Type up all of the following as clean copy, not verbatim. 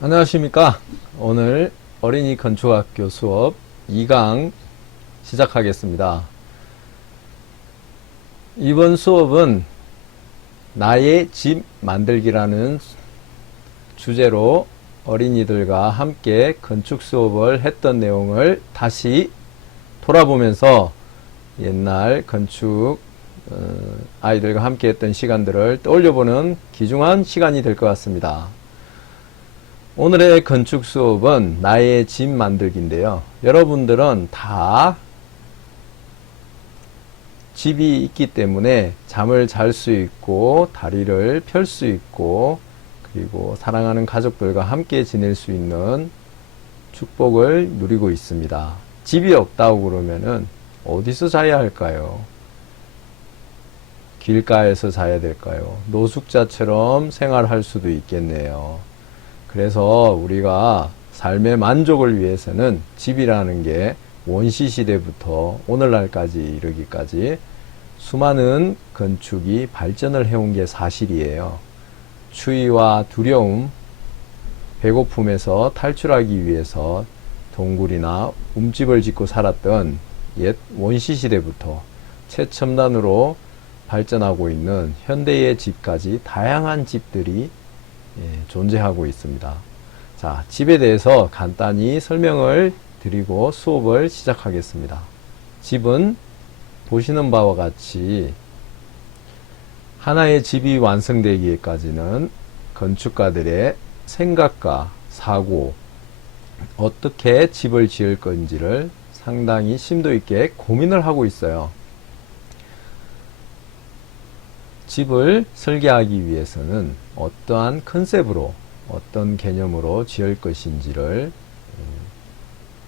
안녕하십니까. 오늘 어린이 건축학교 수업 2강 시작하겠습니다. 이번 수업은 나의 집 만들기라는 주제로 어린이들과 함께 건축 수업을 했던 내용을 다시 돌아보면서 옛날 건축 아이들과 함께 했던 시간들을 떠올려보는 귀중한 시간이 될 것 같습니다. 오늘의 건축 수업은 나의 집 만들기인데요. 여러분들은 다 집이 있기 때문에 잠을 잘 수 있고 다리를 펼 수 있고 그리고 사랑하는 가족들과 함께 지낼 수 있는 축복을 누리고 있습니다. 집이 없다고 그러면은 어디서 자야 할까요? 길가에서 자야 될까요? 노숙자처럼 생활할 수도 있겠네요. 그래서 우리가 삶의 만족을 위해서는 집이라는 게 원시시대부터 오늘날까지 이르기까지 수많은 건축이 발전을 해온 게 사실이에요. 추위와 두려움, 배고픔에서 탈출하기 위해서 동굴이나 움집을 짓고 살았던 옛 원시시대부터 최첨단으로 발전하고 있는 현대의 집까지 다양한 집들이 존재하고 있습니다. 자, 집에 대해서 간단히 설명을 드리고 수업을 시작하겠습니다. 집은 보시는 바와 같이 하나의 집이 완성되기까지는 건축가들의 생각과 사고, 어떻게 집을 지을 건지를 상당히 심도 있게 고민을 하고 있어요. 집을 설계하기 위해서는 어떠한 컨셉으로 어떤 개념으로 지을 것인지를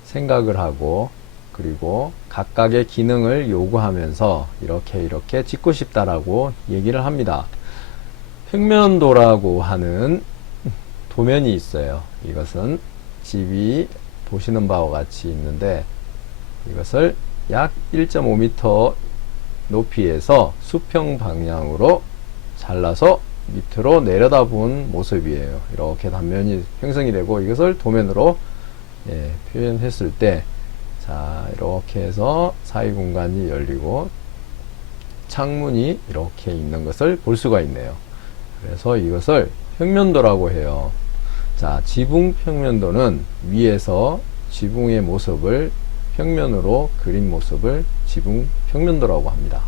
생각을 하고 그리고 각각의 기능을 요구하면서 이렇게 짓고 싶다라고 얘기를 합니다. 평면도라고 하는 도면이 있어요. 이것은 집이 보시는 바와 같이 있는데 이것을 약 1.5m 높이에서 수평 방향으로 잘라서 밑으로 내려다본 모습이에요. 이렇게 단면이 형성이 되고 이것을 도면으로 표현했을 때 자, 이렇게 해서 사이 공간이 열리고 창문이 이렇게 있는 것을 볼 수가 있네요. 그래서 이것을 평면도라고 해요. 자, 지붕 평면도는 위에서 지붕의 모습을 평면으로 그린 모습을 지붕 평면도라고 합니다.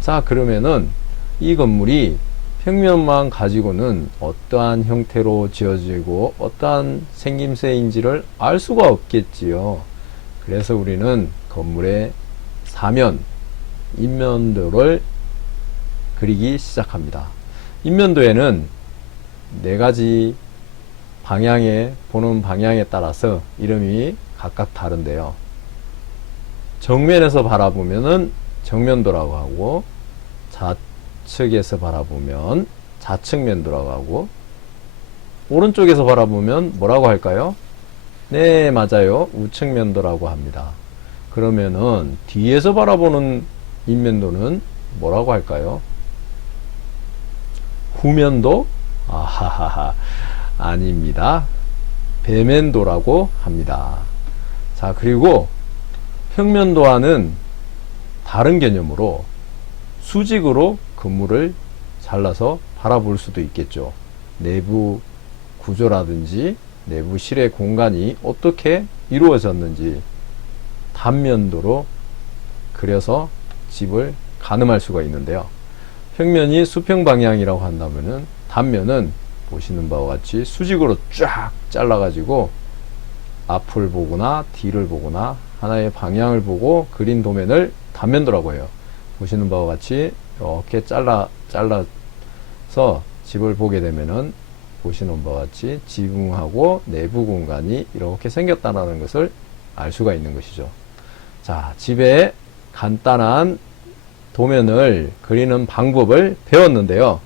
자, 그러면은 이 건물이 평면만 가지고는 어떠한 형태로 지어지고 어떠한 생김새인지를 알 수가 없겠지요. 그래서 우리는 건물의 사면, 인면도를 그리기 시작합니다. 인면도에는 네 가지 보는 방향에 따라서 이름이 각각 다른데요. 정면에서 바라보면은 정면도라고 하고 좌측에서 바라보면 좌측면도라고 하고 오른쪽에서 바라보면 뭐라고 할까요? 네, 맞아요. 우측면도라고 합니다. 그러면은 뒤에서 바라보는 인면도는 뭐라고 할까요? 후면도? 아하하하, 아닙니다. 배면도라고 합니다. 자, 그리고 평면도와는 다른 개념으로 수직으로 건물을 잘라서 바라볼 수도 있겠죠. 내부 구조라든지 내부 실의 공간이 어떻게 이루어졌는지 단면도로 그려서 집을 가늠할 수가 있는데요. 평면이 수평 방향이라고 한다면은 단면은 보시는 바와 같이 수직으로 쫙 잘라가지고 앞을 보거나 뒤를 보거나 하나의 방향을 보고 그린 도면을 단면도라고 해요. 보시는 바와 같이 이렇게 잘라서 집을 보게 되면은 보시는 바와 같이 지붕하고 내부 공간이 이렇게 생겼다는 것을 알 수가 있는 것이죠. 자, 집에 간단한 도면을 그리는 방법을 배웠는데요.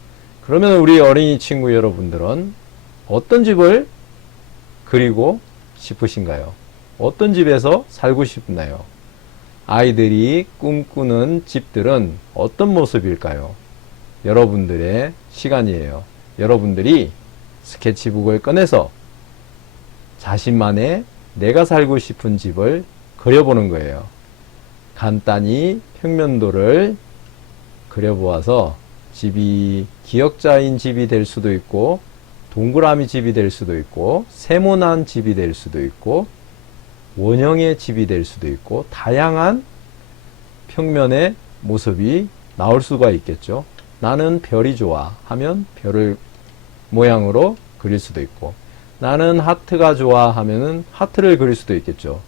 그러면 우리 어린이 친구 여러분들은 어떤 집을 그리고 싶으신가요? 어떤 집에서 살고 싶나요? 아이들이 꿈꾸는 집들은 어떤 모습일까요? 여러분들의 시간이에요. 여러분들이 스케치북을 꺼내서 자신만의 내가 살고 싶은 집을 그려보는 거예요. 간단히 평면도를 그려보아서 집이 기역자인 집이 될 수도 있고, 동그라미 집이 될 수도 있고, 세모난 집이 될 수도 있고, 원형의 집이 될 수도 있고, 다양한 평면의 모습이 나올 수가 있겠죠. 나는 별이 좋아 하면 별을 모양으로 그릴 수도 있고, 나는 하트가 좋아 하면은 하트를 그릴 수도 있겠죠.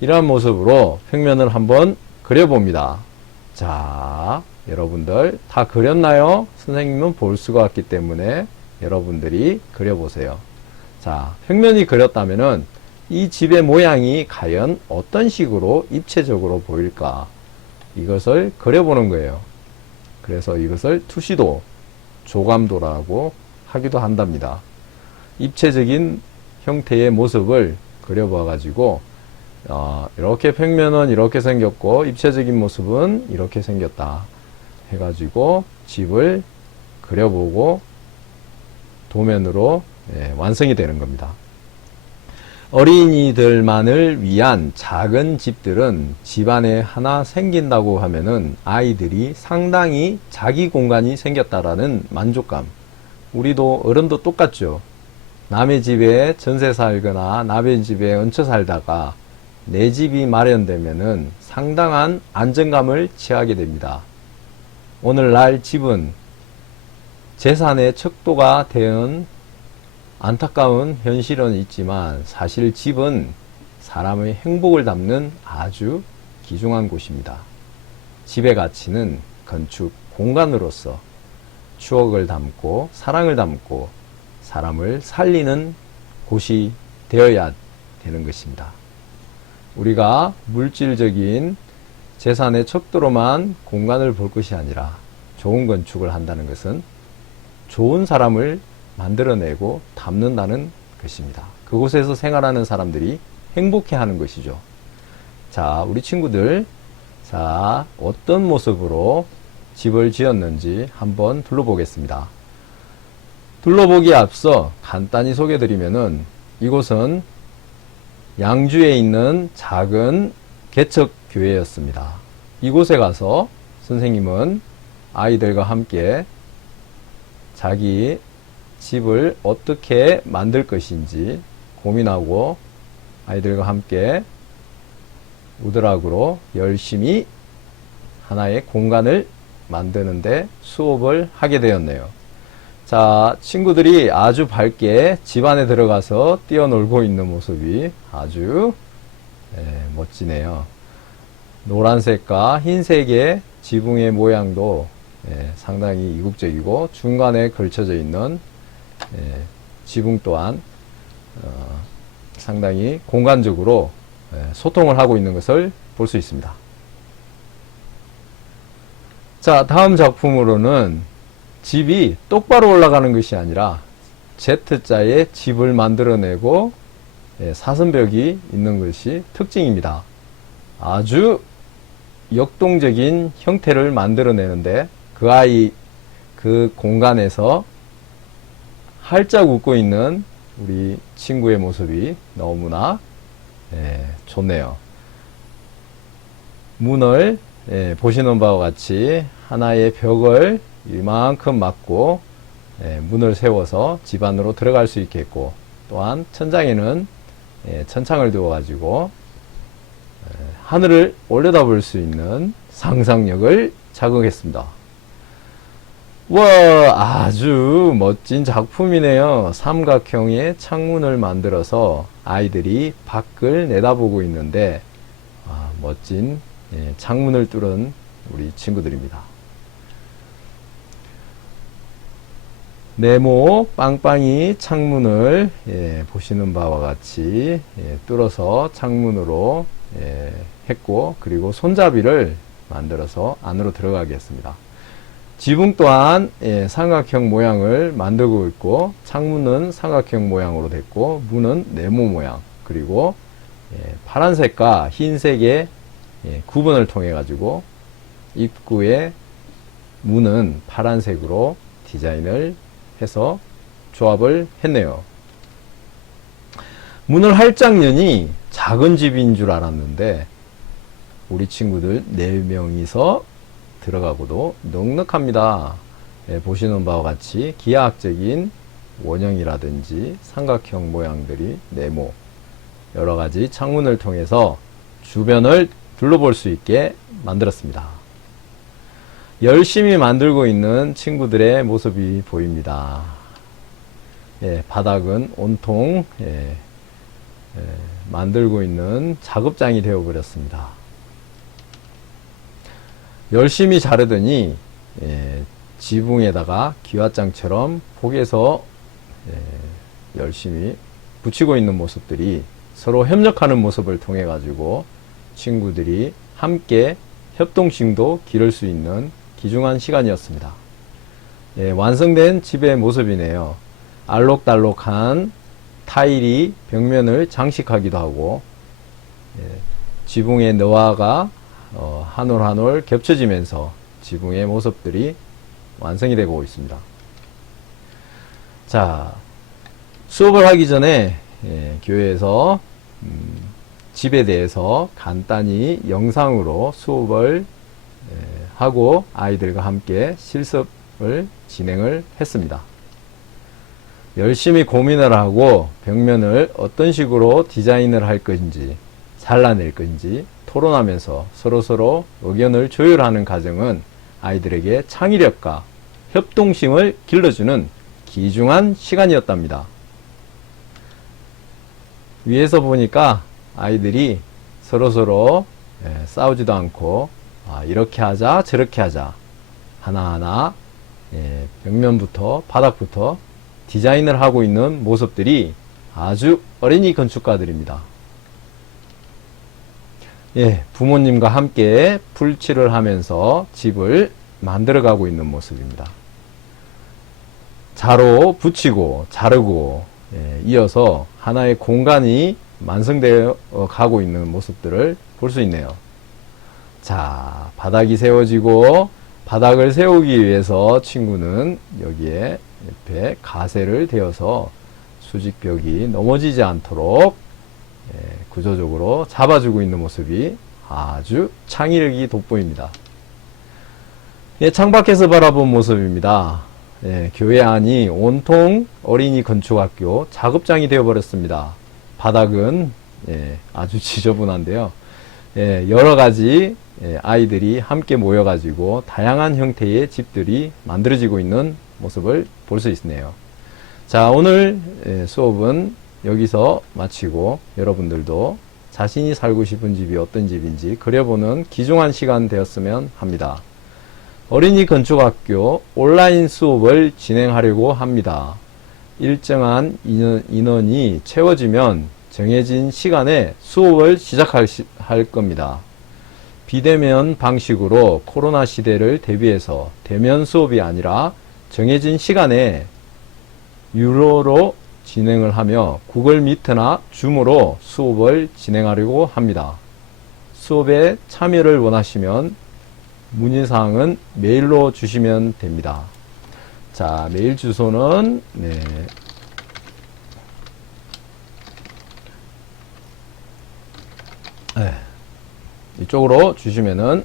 이러한 모습으로 평면을 한번 그려봅니다. 자, 여러분들 다 그렸나요? 선생님은 볼 수가 없기 때문에 여러분들이 그려보세요. 자, 평면이 그렸다면은 이 집의 모양이 과연 어떤 식으로 입체적으로 보일까? 이것을 그려보는 거예요. 그래서 이것을 투시도, 조감도라고 하기도 한답니다. 입체적인 형태의 모습을 그려봐 가지고 이렇게 평면은 이렇게 생겼고 입체적인 모습은 이렇게 생겼다 해가지고 집을 그려보고 도면으로 완성이 되는 겁니다. 어린이들만을 위한 작은 집들은 집안에 하나 생긴다고 하면은 아이들이 상당히 자기 공간이 생겼다라는 만족감. 우리도 어른도 똑같죠. 남의 집에 전세 살거나 남의 집에 얹혀 살다가 내 집이 마련되면은 상당한 안정감을 취하게 됩니다. 오늘날 집은 재산의 척도가 된 안타까운 현실은 있지만 사실 집은 사람의 행복을 담는 아주 귀중한 곳입니다. 집의 가치는 건축 공간으로서 추억을 담고 사랑을 담고 사람을 살리는 곳이 되어야 되는 것입니다. 우리가 물질적인 재산의 척도로만 공간을 볼 것이 아니라 좋은 건축을 한다는 것은 좋은 사람을 만들어내고 담는다는 것입니다. 그곳에서 생활하는 사람들이 행복해하는 것이죠. 자, 우리 친구들, 자, 어떤 모습으로 집을 지었는지 한번 둘러보겠습니다. 둘러보기에 앞서 간단히 소개드리면은 이곳은 양주에 있는 작은 개척교회였습니다. 이곳에 가서 선생님은 아이들과 함께 자기 집을 어떻게 만들 것인지 고민하고 아이들과 함께 우드락으로 열심히 하나의 공간을 만드는데 수업을 하게 되었네요. 자, 친구들이 아주 밝게 집 안에 들어가서 뛰어놀고 있는 모습이 아주 멋지네요. 노란색과 흰색의 지붕의 모양도 상당히 이국적이고 중간에 걸쳐져 있는 지붕 또한 상당히 공간적으로 소통을 하고 있는 것을 볼 수 있습니다. 자, 다음 작품으로는 집이 똑바로 올라가는 것이 아니라 Z자의 집을 만들어내고 사선벽이 있는 것이 특징입니다. 아주 역동적인 형태를 만들어내는데 그 공간에서 활짝 웃고 있는 우리 친구의 모습이 너무나 좋네요. 문을 보시는 바와 같이 하나의 벽을 이만큼 막고 문을 세워서 집 안으로 들어갈 수 있겠고, 또한 천장에는 천창을 두어 가지고 하늘을 올려다볼 수 있는 상상력을 자극했습니다. 와, 아주 멋진 작품이네요. 삼각형의 창문을 만들어서 아이들이 밖을 내다보고 있는데 멋진 창문을 뚫은 우리 친구들입니다. 네모 빵빵이 창문을 보시는 바와 같이 뚫어서 창문으로 했고, 그리고 손잡이를 만들어서 안으로 들어가게 했습니다. 지붕 또한 삼각형 모양을 만들고 있고, 창문은 삼각형 모양으로 됐고, 문은 네모 모양, 그리고 파란색과 흰색의 구분을 통해 가지고 입구의 문은 파란색으로 디자인을 해서 조합을 했네요. 문을 활짝 여니 작은 집인 줄 알았는데 우리 친구들 4명이서 들어가고도 넉넉합니다. 예, 보시는 바와 같이 기하학적인 원형이라든지 삼각형 모양들이 네모 여러가지 창문을 통해서 주변을 둘러볼 수 있게 만들었습니다. 열심히 만들고 있는 친구들의 모습이 보입니다. 예, 바닥은 온통 만들고 있는 작업장이 되어버렸습니다. 열심히 자르더니 지붕에다가 기와장처럼 폭에서 열심히 붙이고 있는 모습들이 서로 협력하는 모습을 통해 가지고 친구들이 함께 협동심도 기를 수 있는 귀중한 시간이었습니다. 완성된 집의 모습이네요. 알록달록한 타일이 벽면을 장식하기도 하고 지붕의 너화가 한 올 한 올 겹쳐지면서 지붕의 모습들이 완성이 되고 있습니다. 자, 수업을 하기 전에 교회에서 집에 대해서 간단히 영상으로 수업을 하고 아이들과 함께 실습을 진행을 했습니다. 열심히 고민을 하고 벽면을 어떤 식으로 디자인을 할 건지 잘라낼 건지 토론하면서 서로서로 의견을 조율하는 과정은 아이들에게 창의력과 협동심을 길러주는 귀중한 시간이었답니다. 위에서 보니까 아이들이 서로서로 싸우지도 않고 이렇게 하자 저렇게 하자 하나하나 벽면부터 바닥부터 디자인을 하고 있는 모습들이 아주 어린이 건축가들입니다. 부모님과 함께 풀칠을 하면서 집을 만들어가고 있는 모습입니다. 자로 붙이고 자르고 이어서 하나의 공간이 완성되어 가고 있는 모습들을 볼 수 있네요. 자, 바닥이 세워지고 바닥을 세우기 위해서 친구는 여기에 옆에 가세를 대어서 수직벽이 넘어지지 않도록 구조적으로 잡아주고 있는 모습이 아주 창의력이 돋보입니다. 창밖에서 바라본 모습입니다. 교회 안이 온통 어린이 건축학교 작업장이 되어버렸습니다. 바닥은 아주 지저분한데요. 여러가지 아이들이 함께 모여가지고 다양한 형태의 집들이 만들어지고 있는 모습을 볼 수 있네요. 자, 오늘 수업은 여기서 마치고 여러분들도 자신이 살고 싶은 집이 어떤 집인지 그려보는 귀중한 시간 되었으면 합니다. 어린이 건축학교 온라인 수업을 진행하려고 합니다. 일정한 인원이 채워지면 정해진 시간에 수업을 시작할 겁니다. 비대면 방식으로 코로나 시대를 대비해서 대면 수업이 아니라 정해진 시간에 유료로 진행을 하며 구글 미트나 줌으로 수업을 진행하려고 합니다. 수업에 참여를 원하시면 문의사항은 메일로 주시면 됩니다. 자, 메일 주소는 이쪽으로 주시면은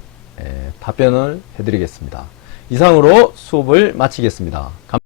답변을 해드리겠습니다. 이상으로 수업을 마치겠습니다. 감사합니다.